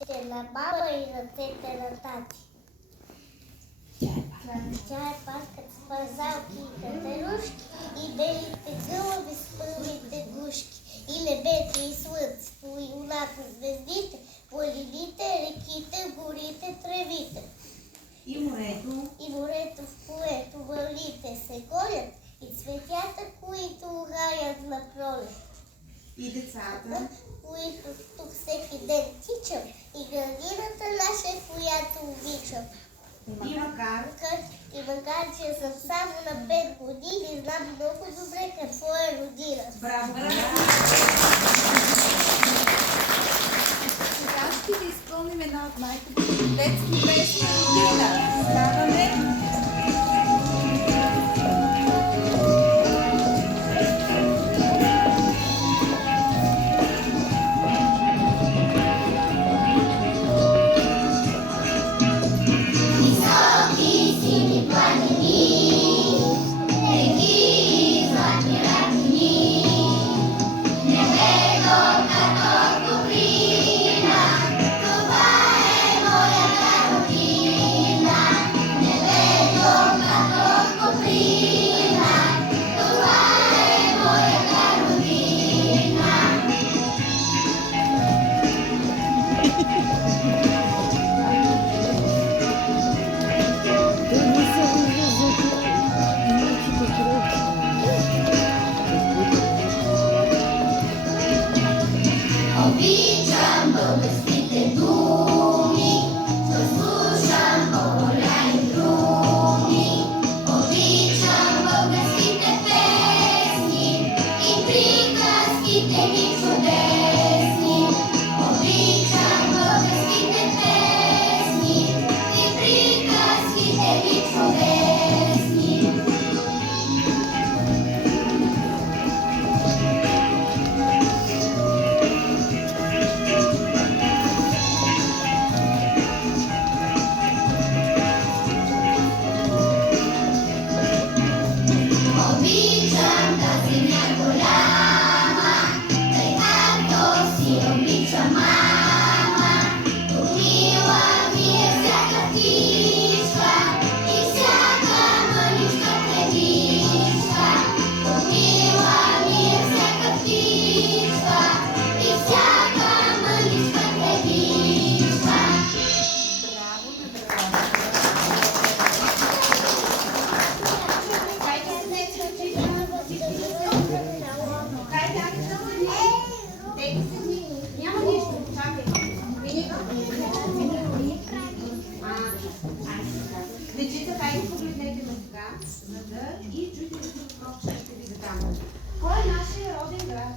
ръцете на мама и ръцете на тати. Тя е паркът с пазалки и катерушки и белите гълъби с първите гушки. И небето, и слънцето, и луната, звездите, планините, реките, горите, тревите. И морето. И морето, в което вълните се гонят, и цветята, които угаят на пролет. И децата, които тук всеки ден тичам, и градината наша, която обичам. и макар, че съм само на 5 години, знам много добре какво е родина. браво, Сега ще да изпълним една от най-хубавите детски песни Родина. Ставаме. Обичам българските думи, що слушам по-голями думи. Обичам българските песни и приказките ви чудесни. Обичам българските песни и приказките ви чудесни. Обичам тази земя голяма, тъй както си обича мама. Тук мила ми е всяка птичка и всяка мъничка тревичка. Тук мила ми е всяка птичка и всяка мъничка тревичка. Няма нищо, чакай. Дечица, хайде погледнете ме сега, за да и чуйте ли въпрос, ще ви задам. Кой е нашия роден град?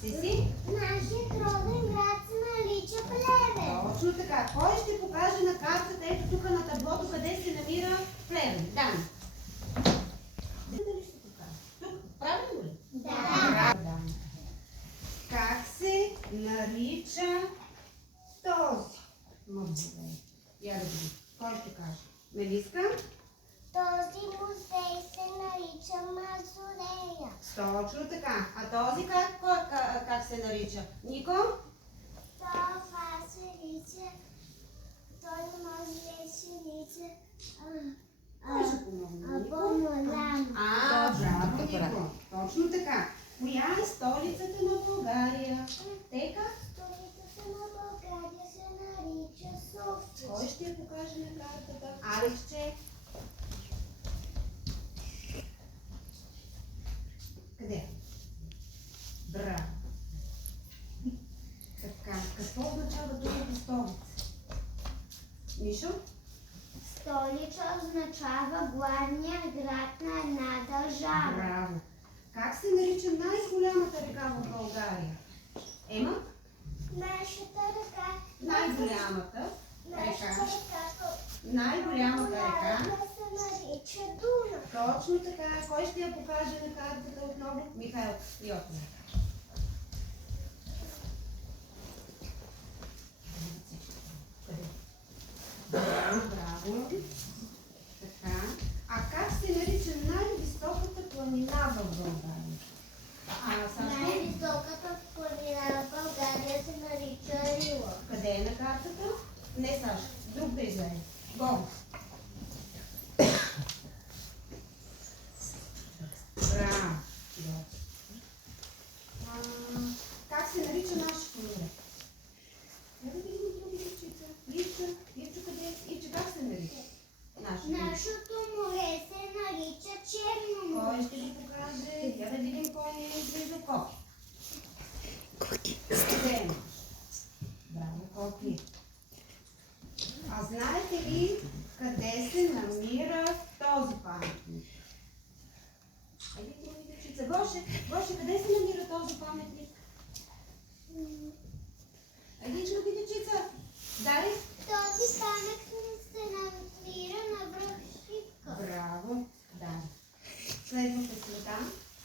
Сеси? Нашият роден град се нарича Плевен. Точно така. Кой ще покаже на картата, ето тук на таблото, къде се намира Плевен? Дана. Дали ще покаже? Тук, правилно ли? Да. Да. Как се нарича този музей? Я да видим. Кой ще каже? Мелиска? Този музей се нарича Мавзолея. Точно така. А този как се нарича? Нико? Това се нарича... Той музей се нарича... Кой ще помогне? Нико? Або-Молян. Браво, Нико. Точно така. Коя е столицата на България? Тека? Столицата на България се нарича София. Кой ще я покаже на картата? Алексче? Къде? Браво. Така, какво означава думата столица? Мишо? Столица означава главния град на една държава. Браво. Как се нарича най-голямата река в България? Ема? Нашата река... Най-голямата Нашата река. река... Най-голямата река. се нарича Дунав. Точно така. Кой ще я покаже на картата отново? Михаил Йотов. Браво. Така. А как се нарича най-високата планина в България? Сашко? Най-високата планина в България се нарича Рила. Къде е на картата. Не, Саша, друг да излезе. Го. Браво. Как се нарича нашето море? Я да видим други речица. Ивчо къде е? Ивче как се нарича? Нашето море се нарича Черно море. Кой ще го покаже? Я да видим кой е близо Коки. Коки. Браво, Коки. А знаете ли къде се намира този паметник? Еди други дечица. Гоше, къде се намира този паметник? Еди други дечица. Дали? Този паметник се намира на връх Шипка. Браво. Да. Следва песента.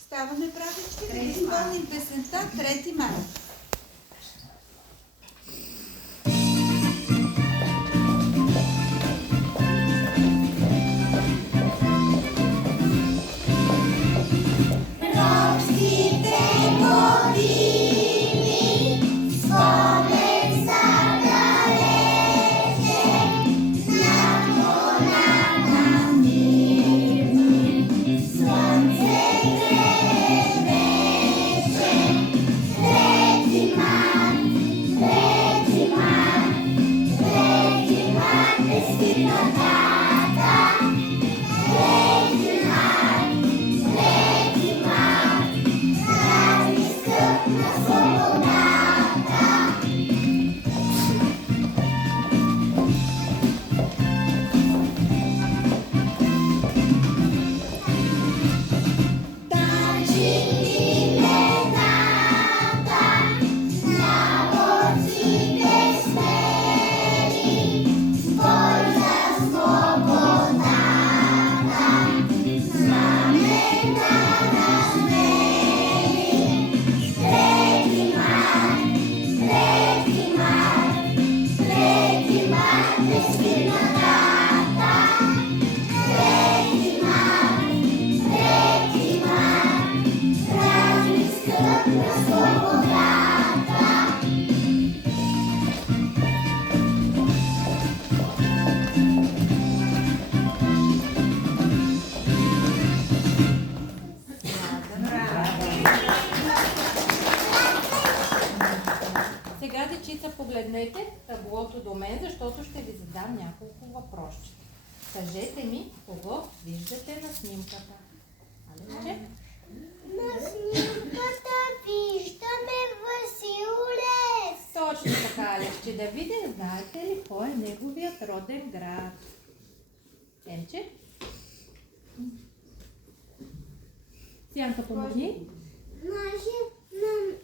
Ставаме правички да Трети изпълним песента 3 май. Роксите години, спомен са далече, над полата мирни, слънце грее вече. 3 март, 3 март, 3 март е свитна дата. 3 март, 3 март, празникът на свободата. Дачи имената на борците смели, бой за свободата, знамена размели. 3 март, 3 март, 3 март е свитна дата. 3 март, 3 март, празникът на свободата. Сега, дечица, погледнете таблото до мен, защото ще ви задам няколко въпросчета. Кажете ми, кого виждате на снимката? Аленче? На снимката виждаме Васил Лев. Точно така, Левче. Да видим, знаете ли кой е неговият роден град? Емче? Сянка, помогни.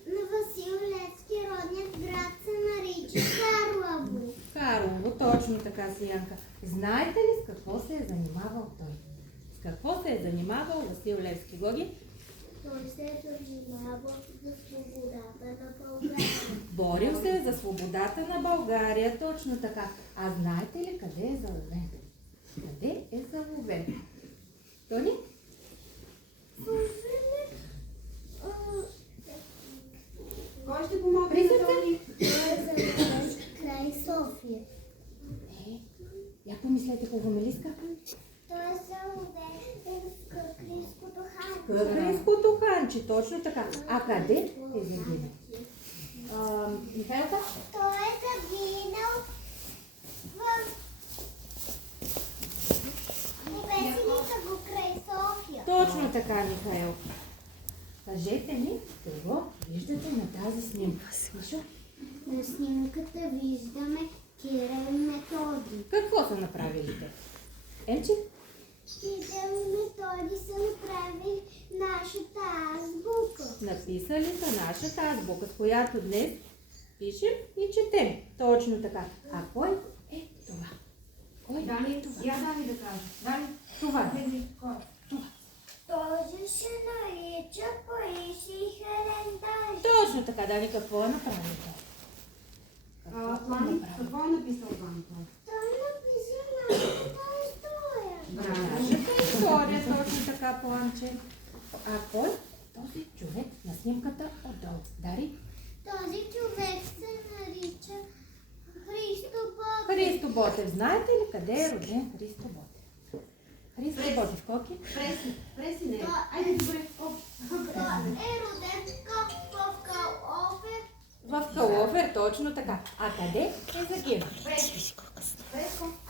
На Васил Левски родният град се нарича Карлово. Карлово, точно така, Сиянка. Знаете ли с какво се е занимавал той? С какво се е занимавал Васил Левски, Гоги? Той се е занимавал за свободата на България. Борил се е за свободата на България, точно така. А знаете ли къде е заловен? Къде е заловен? Тони? Кой ще помогне на Тони? Той е заловен край София. Я помислете, кого Мелиска? Той е заловен в Къркрийското ханче. Къркрийското ханче, точно така. А къде е загинал? Михайлка? Той е загинал в... Повесили са го край София. Точно така, Михаил. Кажете ми, кого виждате на тази снимка? Мишо? На снимката виждаме Кирил и Методи. Какво са направили те? Емче? Кирил и Методи са направили нашата азбука. Написали са нашата азбука, с която днес пишем и четем. Точно така. А кой е това? Кой е това? Я Дани да кажа. Дани, Това. кой? Този се нарича Паисий Херендаж. Точно така, Дани, какво е направил той? Плани, какво е написал Плани? Той написа нашата история. Нашата история, точно така, Планче. А кой? Този човек на снимката отдолу. Дари? Този човек се нарича Христо Ботев. Знаете ли къде е роден Христо Ботев? Христо Ботев, Коки? Преси не. Айде, добре. Е роден в Калофер. В Калофер, точно така. А къде е загинал? Преско.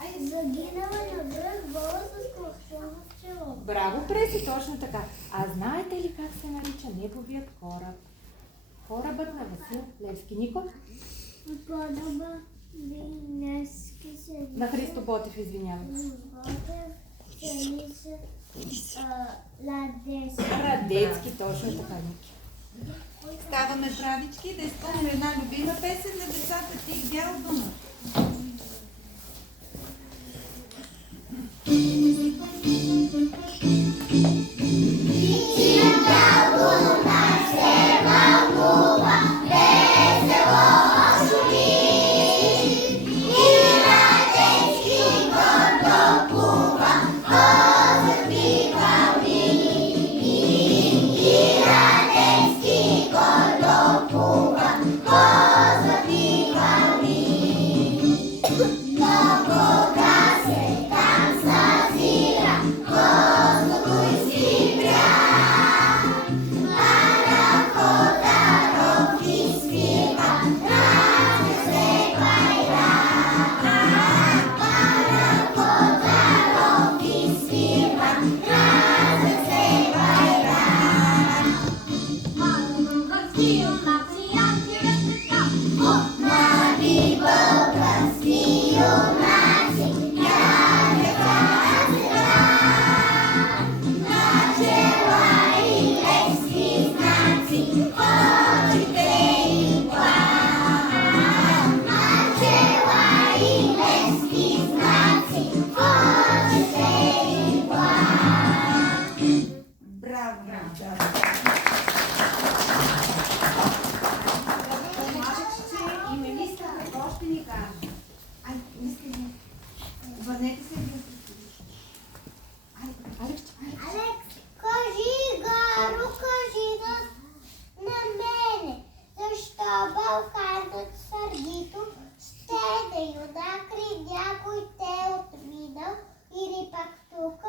Айде. Загинала на връх гола с кръстова чело. Браво, Преси, точно така. А знаете ли как се нарича неговият кораб? Корабът на Васил Левски. Никой? Подоба Винески се На Христо Ботев, извинявам. Ботев, Ладески. Радецки, точно така, Ники. Ставаме правички да изпълним една любима песен на децата Тих бял дума. Върнете се. Алекс, кажи Гаро, кажи на мене, защо Балканът сърдито ще да юнак ли някой те отминал или пак тук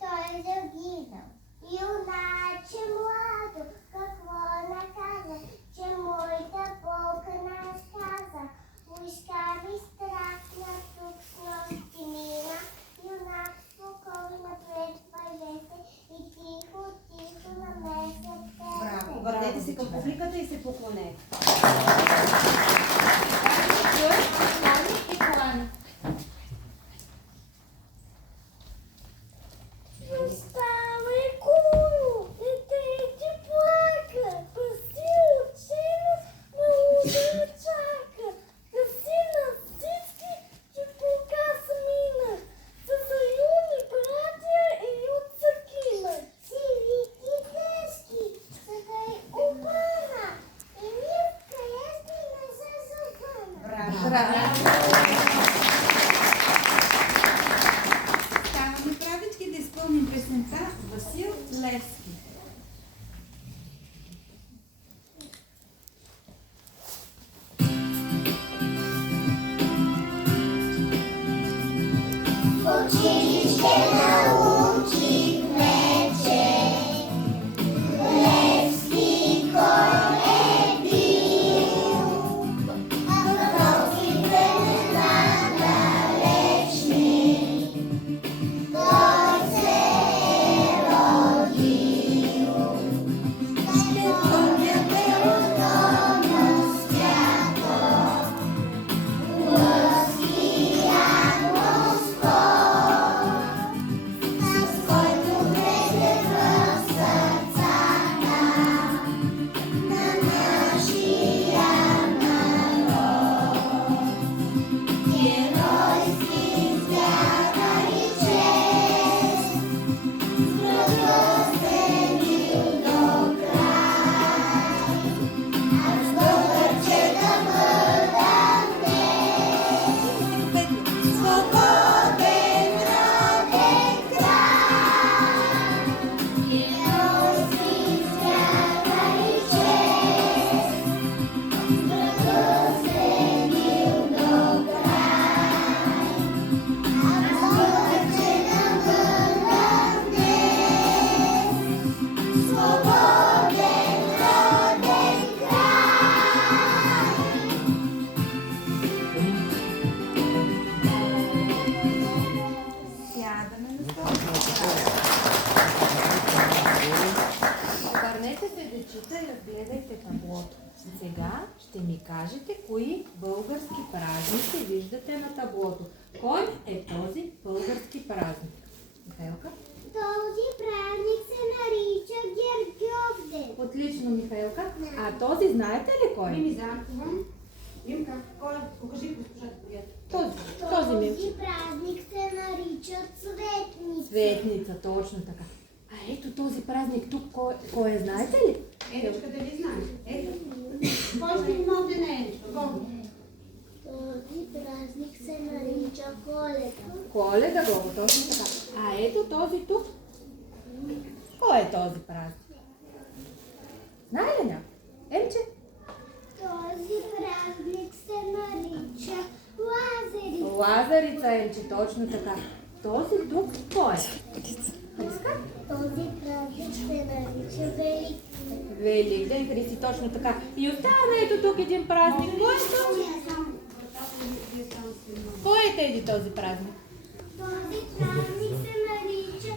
той загинал. Юначе младо, какво наказа, че моята полка нас каза. Войска ми страхна тук с нощи мина, юнак спокойно напред вървете и тихо, тихо намесете. Браво. Върнете се към публиката и се поклонете. Оставай куло, детето плака, паси очено, малко чака, да си на всички, че покаса мина, са юни братя и от сакина. Сиви и тежки, сега и обрана, и мирка ясни не се захана. Ставаме правички да изпълним песента Васил Левски. Училище научих вече, Левски кой е бил, в този времена далечни, той се е родил. Ще помня белодонно свято, Лъвския Господ. ще ми кажете кои български празници виждате на таблото. Кой е този български празник? Михайлка? Този празник се нарича Гергьовден. Отлично, Михайлка. А този знаете ли кой? Мими Заркова. Мимка, кой? Покажи госпожата приятел. Този ми. Този празник се нарича Цветница. Светница, точно така. А ето този празник тук, кой е, знаете ли? Еничка, дали знаеш? Ето. Кой ще има от деня, Еничка? Гого. Този празник се нарича Коледа. Коледа, Гого, точно така. А ето този тук. Кой е този празник? Знае ли някой? Емче? Този празник се нарича Лазарица. Лазарица, Емче, точно така. Този тук кой е? Хриска? Този празник се нарича Велик. Великден, Христи, точно така. И остана ето тук един празник. Кой е този? Кой е теди този празник? Този празник се нарича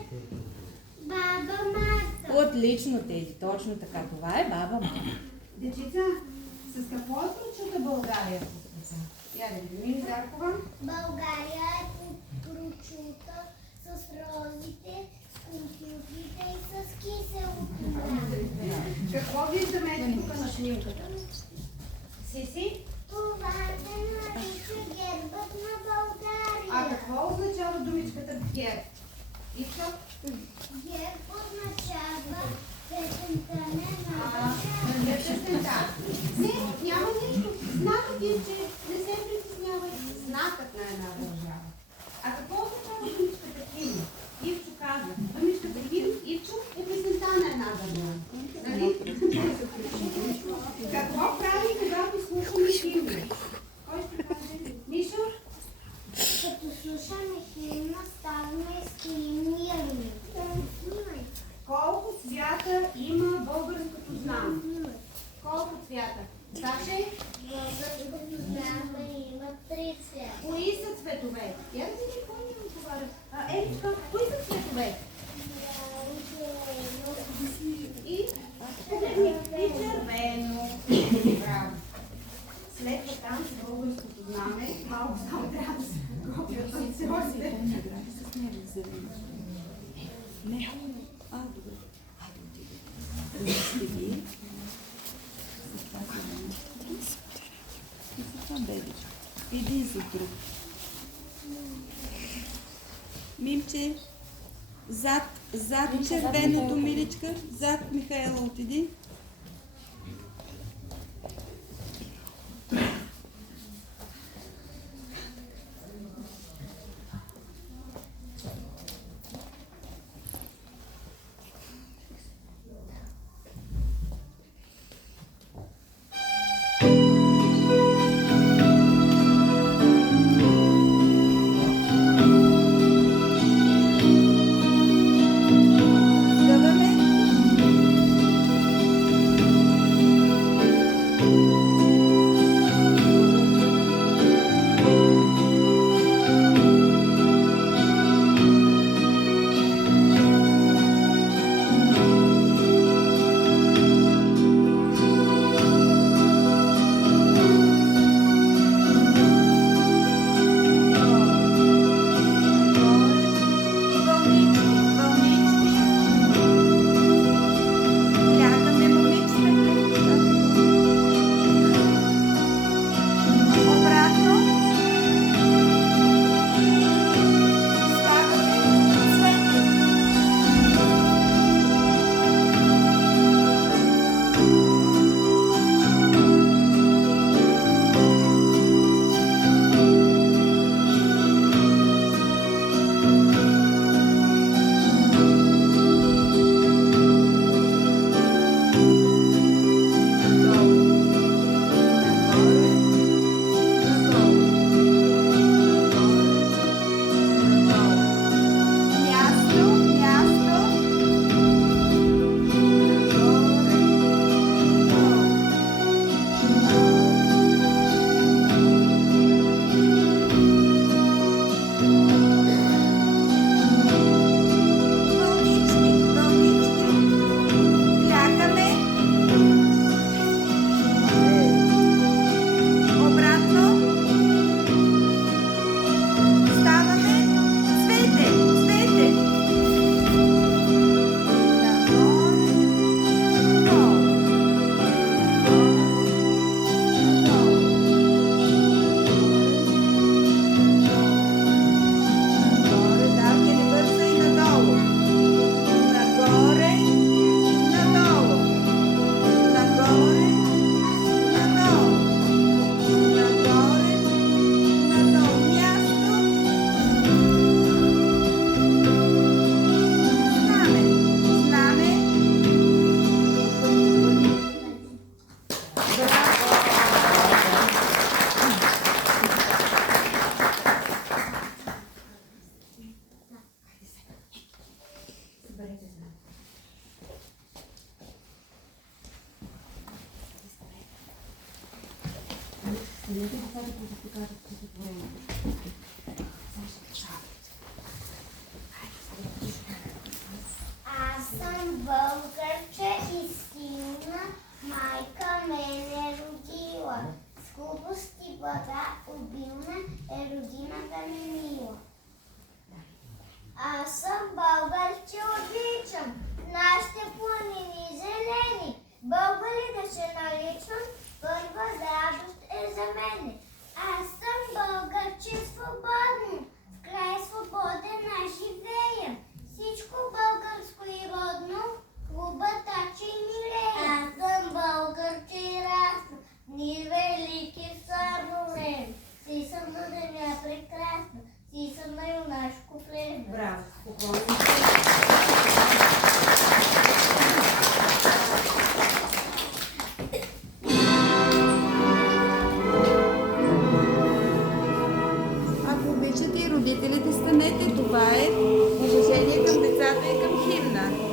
Баба Марта. Отлично, Теди, точно така. Това е баба Марта. Дечица, с какво е прочута България? Я да видим. Мими Заркова. България е прочута с розите, с компютрите и с киселото мляко. Какво виждаме тук на снимката? Сиси? Това се нарича гербът на България. А какво означава думичката герб? Ивка? Герб означава песента на Песента. Не, няма нищо. Знакът е, че не се притеснявай. Знакът на една държава. А какво означава думичката химн? Ивчо каза. Думичката химн, Ивчо, е песента на една държава. Нали? Какво прави, когато слушаме химн? Кой ще каже? Мишо? Като слушаме химна, ставаме стимулирани. Колко цвята има българското знаме? Колко цвята? Саше? Българското знаме има 3 цвята. Кои са цветове? Я да видим кой ни отговаря. Еричка, кои са цветове? И червено. Браво. Следва там с българското знаме. Малко само трябва да се подготвят танцорите. Не. А, добре. Стиги. И това беби. Иди за друг. Мимче, зад червеното, миличка, зад Михайла отиди. родината ми мила. Аз съм българче, отличам нашите планини зелени. Българи да се наричам, първа радост е за мене. Аз съм българче свободно, в край свободен аз живея. Всичко българско и родно, хубата, че милея. Аз съм българче и расна, ние велики в славно време. Си съм на земя прекрасна, си съм на юнашко племе. Браво, спокойно. Ако обичате и родителите, станете. Това е уважение към децата и към химна.